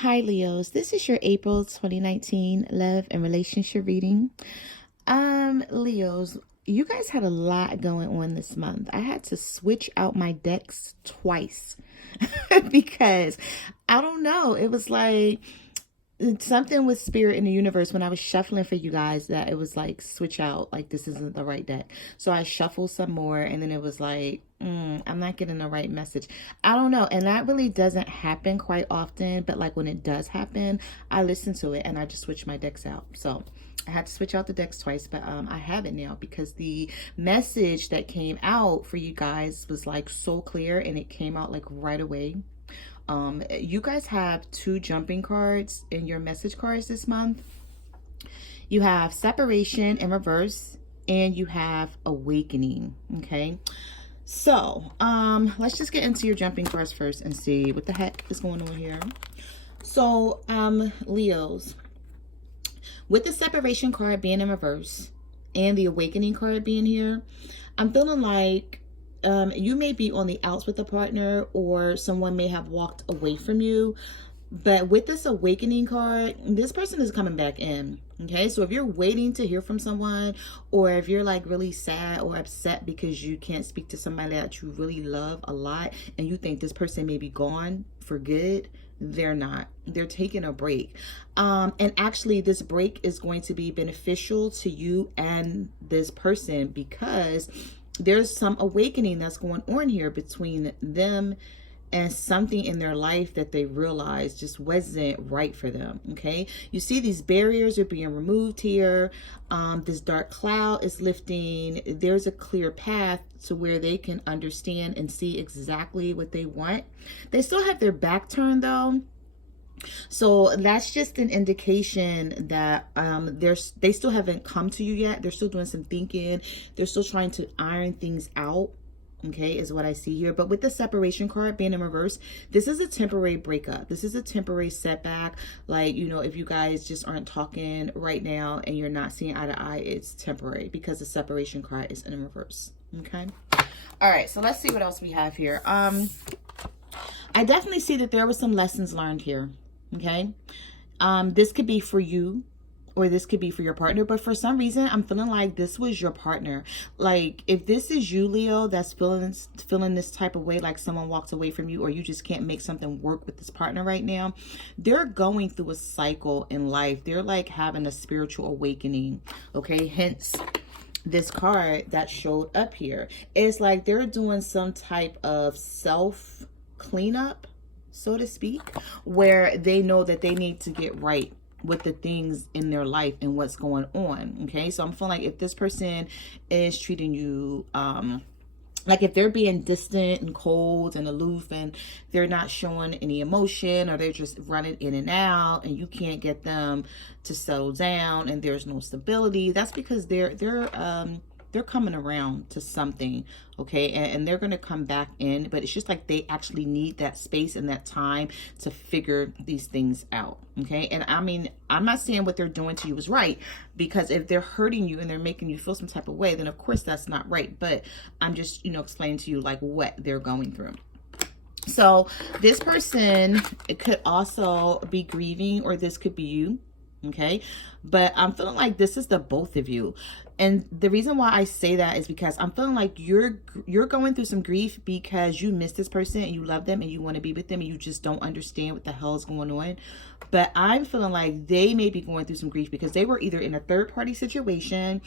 Hi, Leos. This is your April 2019 love and relationship reading. Leos, you guys had a lot going on this month. I had to switch out my decks twice because I don't know. It was like something with spirit in the universe when I was shuffling for you guys that it was like switch out, like this isn't the right deck. So I shuffled some more and then it was like, I'm not getting the right message. I don't know. And that really doesn't happen quite often, but like when it does happen, I listen to it and I just switch my decks out. So I had to switch out the decks twice, but I have it now because the message that came out for you guys was like so clear and it came out like right away. You guys have two jumping cards in your message cards this month. You have separation in reverse and you have awakening. Okay. So, let's just get into your jumping cards first and see what the heck is going on here. So, Leos, with the separation card being in reverse and the awakening card being here, I'm feeling like you may be on the outs with a partner or someone may have walked away from you. But with this awakening card, this person is coming back in. Okay, so if you're waiting to hear from someone, or if you're like really sad or upset because you can't speak to somebody that you really love a lot and you think this person may be gone for good, they're not. They're taking a break. And actually this break is going to be beneficial to you and this person because there's some awakening that's going on here between them and something in their life that they realized just wasn't right for them. Okay, you see these barriers are being removed here. This dark cloud is lifting. There's a clear path to where they can understand and see exactly what they want. They still have their back turned though, so that's just an indication that they still haven't come to you yet. They're still doing some thinking. They're still trying to iron things out. Okay, is what I see here. But with the separation card being in reverse, this is a temporary breakup. This is a temporary setback. Like, you know, if you guys just aren't talking right now and you're not seeing eye to eye, it's temporary because the separation card is in reverse. Okay. All right, so let's see what else we have here. I definitely see that there was some lessons learned here. Okay. This could be for you or this could be for your partner, but for some reason I'm feeling like this was your partner. Like if this is you, Leo, that's feeling this type of way, like someone walked away from you or you just can't make something work with this partner right now, they're going through a cycle in life. They're like having a spiritual awakening. Okay, hence this card that showed up here. It's like they're doing some type of self cleanup, so to speak, where they know that they need to get right with the things in their life and what's going on. Okay, so I'm feeling like if this person is treating you like if they're being distant and cold and aloof and they're not showing any emotion or they're just running in and out and you can't get them to settle down and there's no stability, that's because they're coming around to something. Okay, and they're going to come back in, but it's just like they actually need that space and that time to figure these things out. Okay, and I mean, I'm not saying what they're doing to you is right, because if they're hurting you and they're making you feel some type of way, then of course that's not right. But I'm just, you know, explaining to you like what they're going through. So this person, it could also be grieving, or this could be you. Okay, but I'm feeling like this is the both of you. And the reason why I say that is because I'm feeling like you're going through some grief because you miss this person and you love them and you want to be with them and you just don't understand what the hell is going on. But I'm feeling like they may be going through some grief because they were either in a third party situation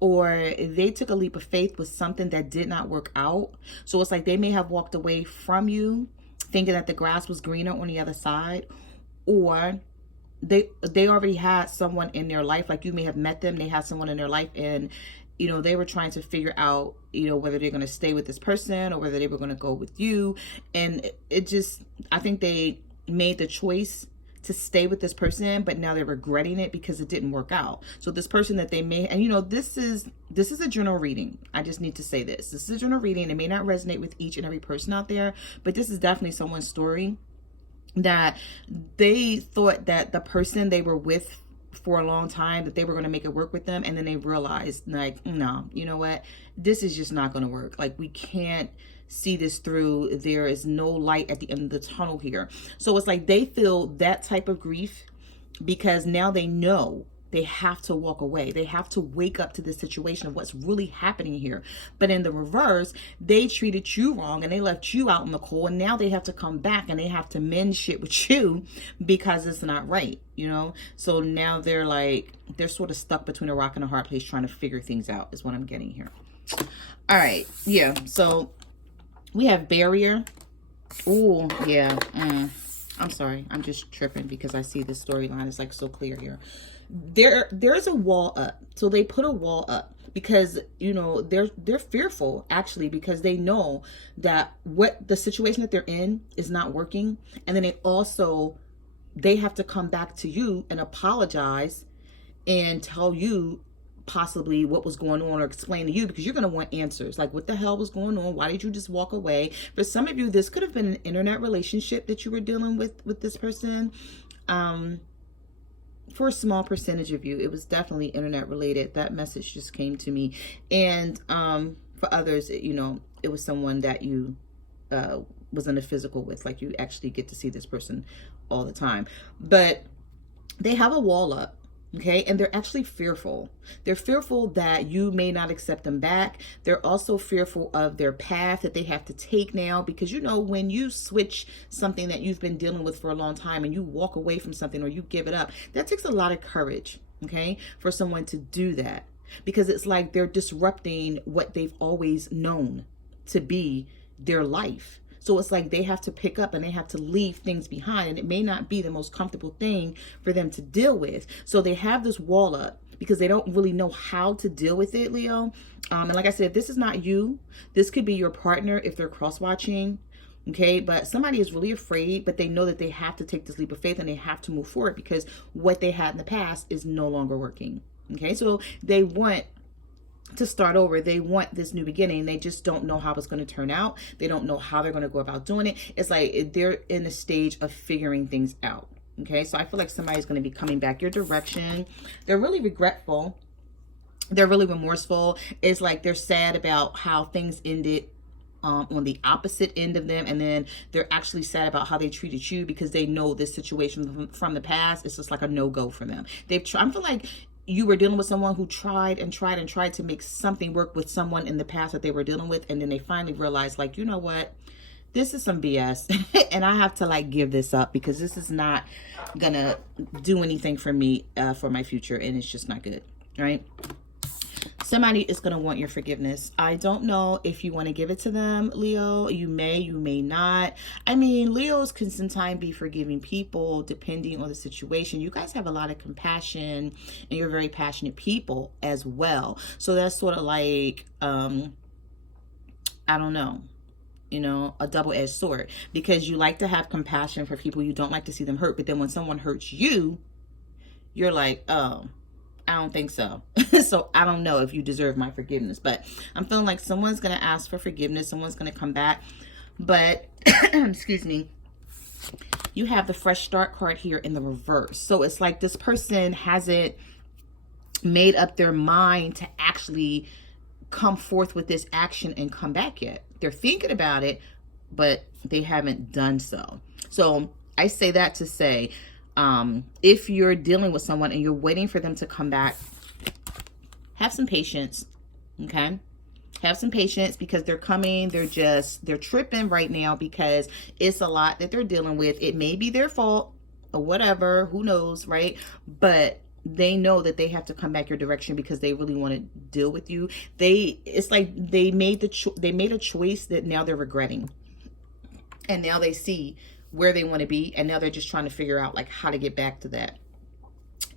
or they took a leap of faith with something that did not work out. So it's like they may have walked away from you thinking that the grass was greener on the other side, or they already had someone in their life. Like you may have met them, they had someone in their life, and you know, they were trying to figure out, you know, whether they're going to stay with this person or whether they were going to go with you. And it just, I think they made the choice to stay with this person, but now they're regretting it because it didn't work out. So this person that they may, and you know, this is a general reading. I just need to say this is a general reading. It may not resonate with each and every person out there, but this is definitely someone's story that they thought that the person they were with for a long time, that they were going to make it work with them, and then they realized like, no, you know what, this is just not going to work. Like we can't see this through. There is no light at the end of the tunnel here. So it's like they feel that type of grief because now they know they have to walk away. They have to wake up to the situation of what's really happening here. But in the reverse, they treated you wrong and they left you out in the cold. And now they have to come back and they have to mend shit with you because it's not right, you know? So now they're like, they're sort of stuck between a rock and a hard place trying to figure things out is what I'm getting here. All right. Yeah. So we have barrier. Oh, yeah. I'm sorry. I'm just tripping because I see this storyline is like so clear here. There's a wall up. So they put a wall up because, you know, they're fearful actually because they know that what the situation that they're in is not working. And then they have to come back to you and apologize and tell you possibly what was going on or explain to you because you're going to want answers like what the hell was going on, why did you just walk away? For some of you, this could have been an internet relationship that you were dealing with this person. For a small percentage of you, it was definitely internet related. That message just came to me. And for others, you know, it was someone that you was in a physical with, like you actually get to see this person all the time. But they have a wall up. Okay, and they're actually fearful. They're fearful that you may not accept them back. They're also fearful of their path that they have to take now because, you know, when you switch something that you've been dealing with for a long time and you walk away from something or you give it up, that takes a lot of courage, okay, for someone to do that because it's like they're disrupting what they've always known to be their life. So it's like they have to pick up and they have to leave things behind. And it may not be the most comfortable thing for them to deal with. So they have this wall up because they don't really know how to deal with it, Leo. And like I said, if this is not you, this could be your partner if they're cross-watching. Okay, but somebody is really afraid, but they know that they have to take this leap of faith and they have to move forward because what they had in the past is no longer working. Okay, so they want to start over. They want this new beginning. They just don't know how it's going to turn out. They don't know how they're going to go about doing it. It's like they're in a stage of figuring things out. Okay, so I feel like somebody's going to be coming back your direction. They're really regretful. They're really remorseful. It's like they're sad about how things ended on the opposite end of them, and then they're actually sad about how they treated you because they know this situation from the past. It's just like a no-go for them. I feel like you were dealing with someone who tried to make something work with someone in the past that they were dealing with. And then they finally realized, like, you know what? This is some BS. And I have to like give this up because this is not gonna do anything for me, for my future. And it's just not good. Right? Somebody is going to want your forgiveness. I don't know if you want to give it to them, Leo. You may not. I mean, Leos can sometimes be forgiving people depending on the situation. You guys have a lot of compassion and you're very passionate people as well. So that's sort of like, I don't know, you know, a double-edged sword because you like to have compassion for people. You don't like to see them hurt. But then when someone hurts you, you're like, oh, I don't think so. So I don't know if you deserve my forgiveness, but I'm feeling like someone's going to ask for forgiveness. Someone's going to come back, but excuse me, you have the fresh start card here in the reverse. So it's like this person hasn't made up their mind to actually come forth with this action and come back yet. They're thinking about it, but they haven't done so. So I say that to say, if you're dealing with someone and you're waiting for them to come back, have some patience. Okay. Have some patience because they're coming. They're tripping right now because it's a lot that they're dealing with. It may be their fault or whatever, who knows, right? But they know that they have to come back your direction because they really want to deal with you. It's like they made a choice that now they're regretting. And now they see where they want to be, and now they're just trying to figure out like how to get back to that.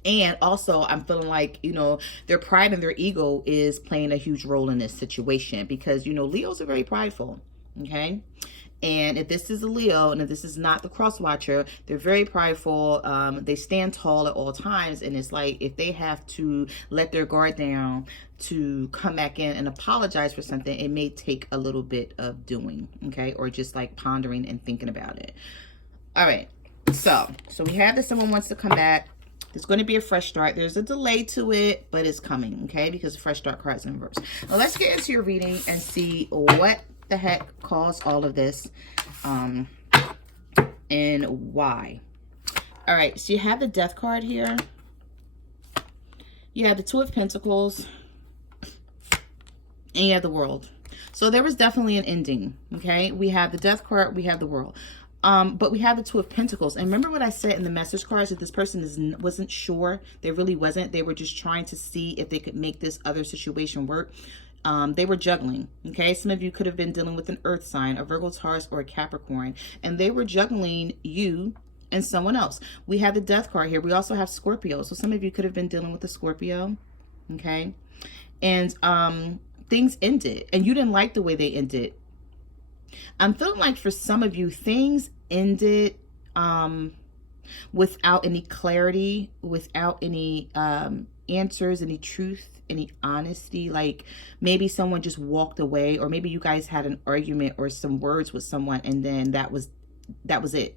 And also I'm feeling like, you know, their pride and their ego is playing a huge role in this situation because, you know, Leos are very prideful. Okay. And if this is a Leo and if this is not the cross watcher, they're very prideful. They stand tall at all times. And it's like if they have to let their guard down to come back in and apologize for something, it may take a little bit of doing. Okay. Or just like pondering and thinking about it. All right. So we have that someone wants to come back. There's going to be a fresh start. There's a delay to it, but it's coming. Okay. Because the fresh start card is in reverse. Now let's get into your reading and see what the heck caused all of this, and why. All right, so you have the Death card here. You have the Two of Pentacles, and you have the World. So there was definitely an ending, okay? We have the Death card, we have the World. But we have the Two of Pentacles. And remember what I said in the message cards, that this person wasn't sure. They really wasn't. They were just trying to see if they could make this other situation work. They were juggling, okay? Some of you could have been dealing with an earth sign, a Virgo, Taurus, or a Capricorn. And they were juggling you and someone else. We have the Death card here. We also have Scorpio. So some of you could have been dealing with a Scorpio, okay? And things ended. And you didn't like the way they ended. I'm feeling like for some of you, things ended without any clarity, without any answers, any truth, any honesty. Like maybe someone just walked away, or maybe you guys had an argument or some words with someone, and then that was it.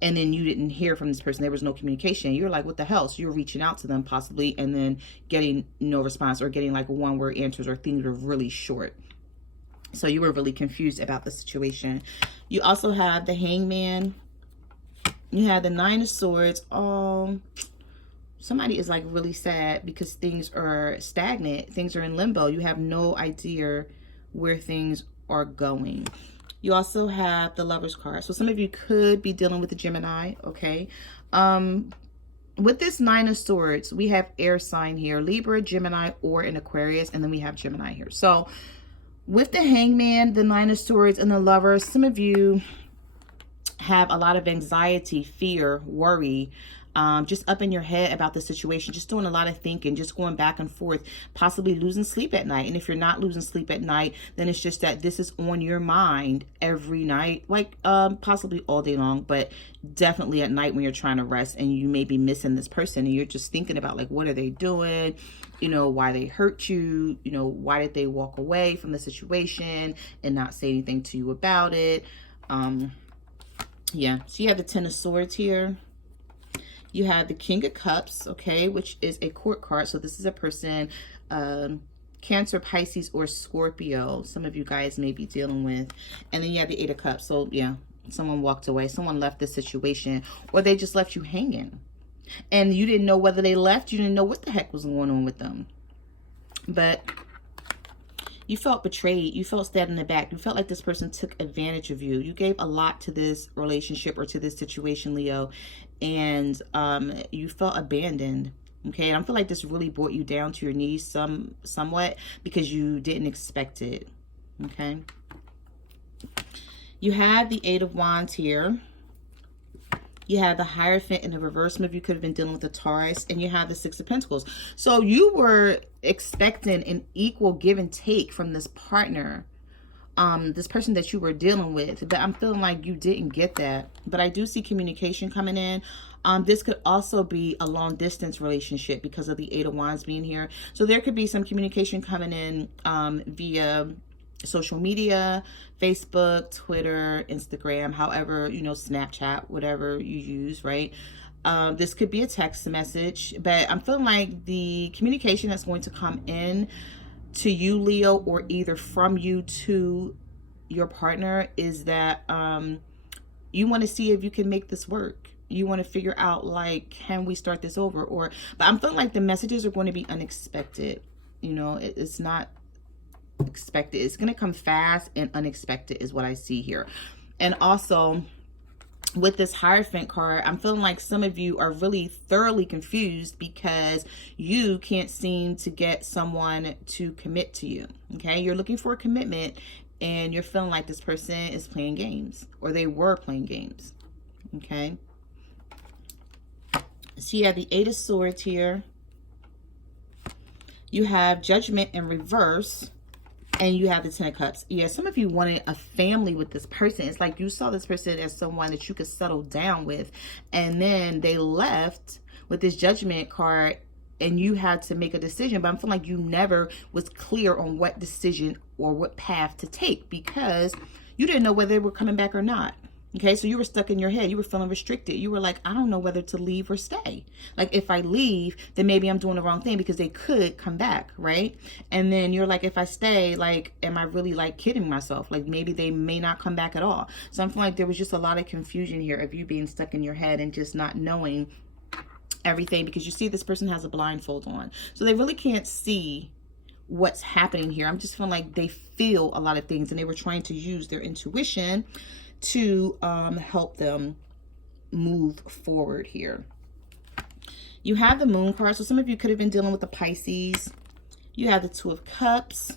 And then you didn't hear from this person. There was no communication. You're like, what the hell? So you're reaching out to them possibly, and then getting no response, or getting like one-word answers, or things were really short. So you were really confused about the situation. You also have the Hangman. You have the Nine of Swords. Oh, somebody is like really sad because things are stagnant. Things are in limbo. You have no idea where things are going. You also have the Lovers card. So some of you could be dealing with the Gemini, okay? With this Nine of Swords, we have air sign here, Libra, Gemini, or an Aquarius, and then we have Gemini here. So with the Hangman, the Nine of Swords, and the Lovers, some of you have a lot of anxiety, fear, worry, just up in your head about the situation, just doing a lot of thinking, just going back and forth, possibly losing sleep at night. And if you're not losing sleep at night, then it's just that this is on your mind every night, like possibly all day long, but definitely at night when you're trying to rest, and you may be missing this person, and you're just thinking about like, what are they doing? You know, why they hurt you, you know, why did they walk away from the situation and not say anything to you about it? Yeah, so you have the Ten of Swords here. You have the King of Cups, okay, which is a court card. So this is a person, Cancer, Pisces, or Scorpio. Some of you guys may be dealing with. And then you have the Eight of Cups. So yeah, someone walked away. Someone left the situation, or they just left you hanging. And you didn't know whether they left. You didn't know what the heck was going on with them. But you felt betrayed. You felt stabbed in the back. You felt like this person took advantage of you. You gave a lot to this relationship or to this situation, Leo. And you felt abandoned. Okay, and I feel like this really brought you down to your knees somewhat because you didn't expect it. Okay. You have the Eight of Wands here. You have the Hierophant in the reverse. Some of you could have been dealing with the Taurus, and you have the Six of Pentacles. So you were expecting an equal give and take from this partner, this person that you were dealing with, but I'm feeling like you didn't get that. But I do see communication coming in. This could also be a long distance relationship because of the Eight of Wands being here. So there could be some communication coming in via social media, Facebook, Twitter, Instagram, however, you know, Snapchat, whatever you use, right? This could be a text message, but I'm feeling like the communication that's going to come in to you, Leo, or either from you to your partner is that you want to see if you can make this work. You want to figure out, like, can we start this over? But I'm feeling like the messages are going to be unexpected. You know, it's not expected. It's going to come fast and unexpected is what I see here. And also with this Hierophant card, I'm feeling like some of you are really thoroughly confused because you can't seem to get someone to commit to you. Okay, you're looking for a commitment and you're feeling like this person is playing games, or they were playing games. Okay, so you have the Eight of Swords here. You have Judgment in reverse. And you have the Ten of Cups. Yeah, some of you wanted a family with this person. It's like you saw this person as someone that you could settle down with. And then they left with this Judgment card and you had to make a decision. But I'm feeling like you never was clear on what decision or what path to take because you didn't know whether they were coming back or not. Okay, so you were stuck in your head. You were feeling restricted. You were like, I don't know whether to leave or stay. Like, if I leave, then maybe I'm doing the wrong thing, because they could come back, right? And then you're like, if I stay, like, am I really like kidding myself? Like, maybe they may not come back at all. So I'm feeling like there was just a lot of confusion here of you being stuck in your head and just not knowing everything, because you see this person has a blindfold on. So they really can't see what's happening here. I'm just feeling like they feel a lot of things, and they were trying to use their intuition to help them move forward here. You have the Moon card, so some of you could have been dealing with the Pisces. You have the Two of Cups,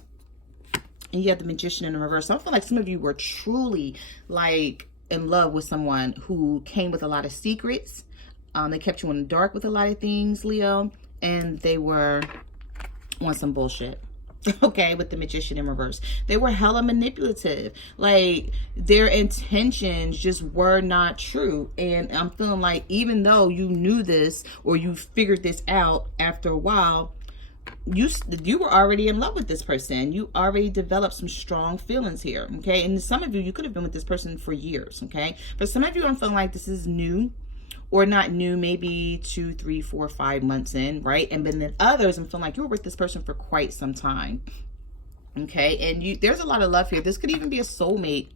and you have the Magician in the reverse. So I feel like some of you were truly like in love with someone who came with a lot of secrets. They kept you in the dark with a lot of things, Leo, and they were on some bullshit. Okay, with the Magician in reverse. They were hella manipulative. Like, their intentions just were not true. And I'm feeling like, even though you knew this, or you figured this out after a while, you were already in love with this person. You already developed some strong feelings here. Okay, and some of you could have been with this person for years. Okay, for some of you, I'm feeling like this is new. Or not new, maybe 2, 3, 4, 5 months in, right? And then others, I'm feeling like you were with this person for quite some time. Okay, and there's a lot of love here. This could even be a soulmate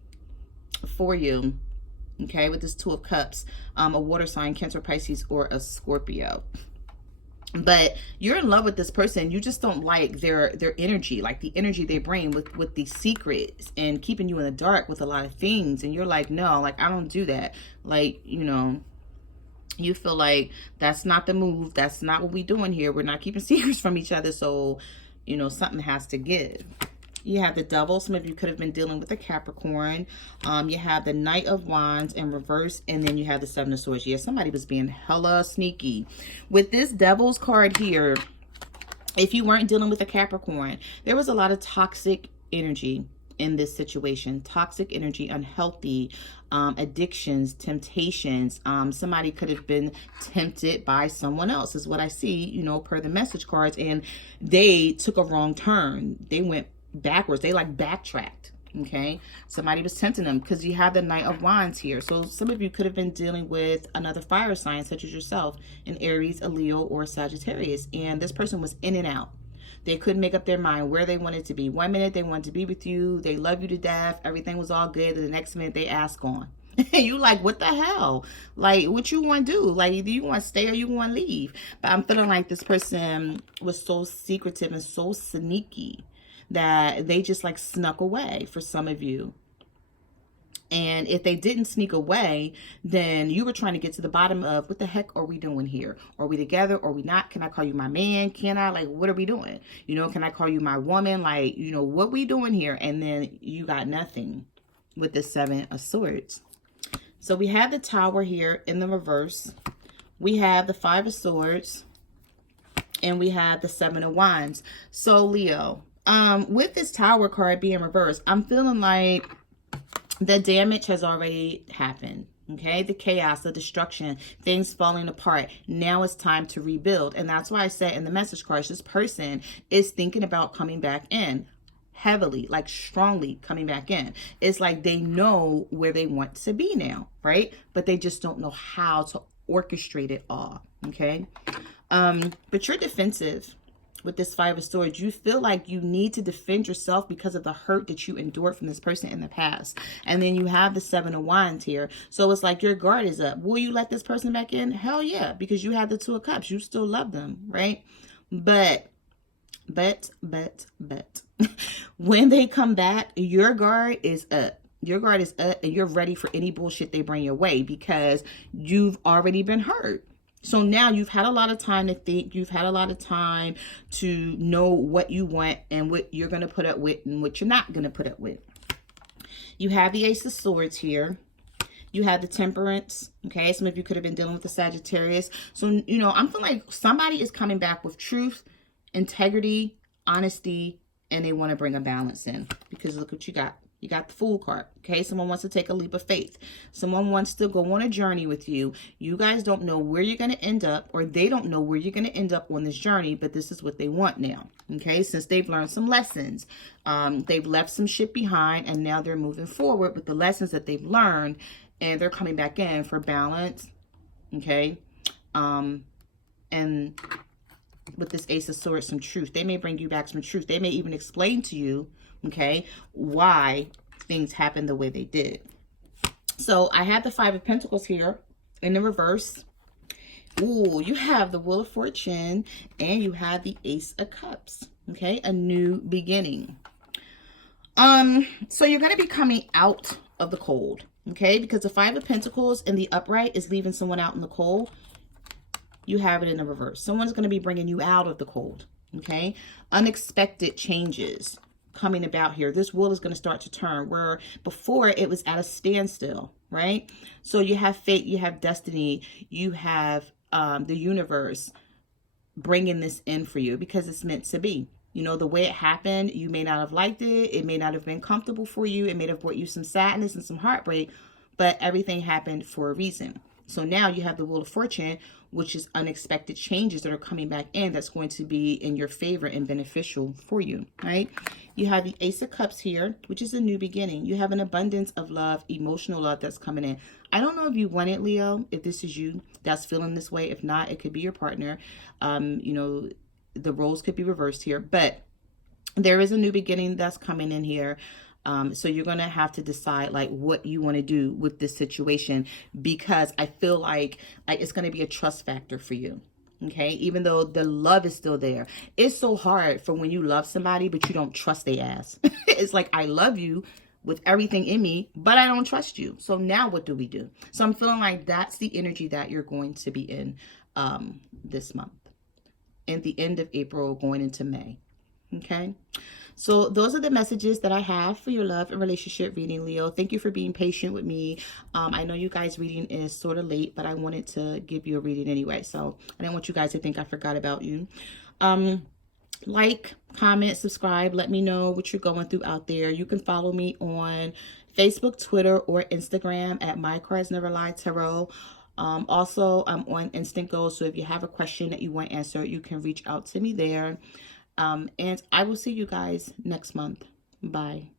for you. Okay, with this Two of Cups, a water sign, Cancer, Pisces, or a Scorpio. But you're in love with this person. You just don't like their energy, like the energy they bring with these secrets and keeping you in the dark with a lot of things. And you're like, no, like, I don't do that. Like, you know, you feel like that's not the move. That's not what we're doing here. We're not keeping secrets from each other. So, you know, something has to give. You have the Devil. Some of you could have been dealing with a Capricorn. You have the Knight of Wands in reverse. And then you have the Seven of Swords. Yeah, somebody was being hella sneaky. With this Devil's card here, if you weren't dealing with a Capricorn, there was a lot of toxic energy in this situation. Toxic energy, unhealthy, addictions, temptations. Somebody could have been tempted by someone else, is what I see, you know, per the message cards, and they took a wrong turn. They went backwards. They like backtracked. Okay, somebody was tempting them, because you have the Knight of Wands here. So some of you could have been dealing with another fire sign, such as yourself, an Aries, a Leo, or a Sagittarius, and this person was in and out. They couldn't make up their mind where they wanted to be. 1 minute they wanted to be with you, they love you to death, everything was all good, and the next minute they ask on. You like, what the hell? Like, what you want to do? Like, do you want to stay or you want to leave? But I'm feeling like this person was so secretive and so sneaky that they just like snuck away for some of you. And if they didn't sneak away, then you were trying to get to the bottom of, what the heck are we doing here? Are we together? Are we not? Can I call you my man? Can I? Like, what are we doing? You know, can I call you my woman? Like, you know, what we doing here? And then you got nothing with the Seven of Swords. So we have the Tower here in the reverse. We have the Five of Swords. And we have the Seven of Wands. So, Leo, with this Tower card being reversed, I'm feeling like the damage has already happened. Okay, the chaos, the destruction, things falling apart. Now it's time to rebuild. And that's why I said in the message cards, this person is thinking about coming back in heavily, like strongly coming back in. It's like they know where they want to be now, right? But they just don't know how to orchestrate it all. Okay, but you're defensive. With this Five of Swords, you feel like you need to defend yourself because of the hurt that you endured from this person in the past. And then you have the Seven of Wands here. So it's like your guard is up. Will you let this person back in? Hell yeah, because you have the Two of Cups. You still love them, right? But when they come back, your guard is up. Your guard is up, and you're ready for any bullshit they bring your way, because you've already been hurt. So now you've had a lot of time to think. You've had a lot of time to know what you want and what you're going to put up with and what you're not going to put up with. You have the Ace of Swords here. You have the Temperance. Okay, some of you could have been dealing with the Sagittarius. So, you know, I'm feeling like somebody is coming back with truth, integrity, honesty, and they want to bring a balance in, because look what you got. You got the Fool card. Okay, someone wants to take a leap of faith. Someone wants to go on a journey with you. You guys don't know where you're going to end up, or they don't know where you're going to end up on this journey, but this is what they want now. Okay, since they've learned some lessons, they've left some shit behind, and now they're moving forward with the lessons that they've learned, and they're coming back in for balance. Okay. And with this Ace of Swords, some truth. They may bring you back some truth. They may even explain to you, okay, why things happened the way they did. So I have the Five of Pentacles here in the reverse. Ooh, you have the Wheel of Fortune and you have the Ace of Cups. Okay, a new beginning. So you're going to be coming out of the cold. Okay, because the Five of Pentacles in the upright is leaving someone out in the cold. You have it in the reverse. Someone's going to be bringing you out of the cold. Okay, unexpected changes coming about here. This wheel is going to start to turn where before it was at a standstill, right? So you have fate, you have destiny, you have the universe bringing this in for you because it's meant to be. You know, the way it happened, you may not have liked it. It may not have been comfortable for you. It may have brought you some sadness and some heartbreak, but everything happened for a reason. So now you have the Wheel of Fortune, which is unexpected changes that are coming back in that's going to be in your favor and beneficial for you, right? You have the Ace of Cups here, which is a new beginning. You have an abundance of love, emotional love that's coming in. I don't know if you want it, Leo, if this is you that's feeling this way. If not, it could be your partner. You know, the roles could be reversed here, but there is a new beginning that's coming in here. So you're going to have to decide like what you want to do with this situation, because I feel like it's going to be a trust factor for you. Okay. Even though the love is still there, it's so hard for when you love somebody, but you don't trust their ass. It's like, I love you with everything in me, but I don't trust you. So now what do we do? So I'm feeling like that's the energy that you're going to be in, this month, in the end of April, going into May. Okay. So those are the messages that I have for your love and relationship reading, Leo. Thank you for being patient with me. I know you guys' reading is sort of late, but I wanted to give you a reading anyway. So I didn't want you guys to think I forgot about you. Like, comment, subscribe. Let me know what you're going through out there. You can follow me on Facebook, Twitter, or Instagram at My Cards Never Lie Tarot. Also, I'm on Instant Gold. So if you have a question that you want answered, you can reach out to me there. And I will see you guys next month. Bye.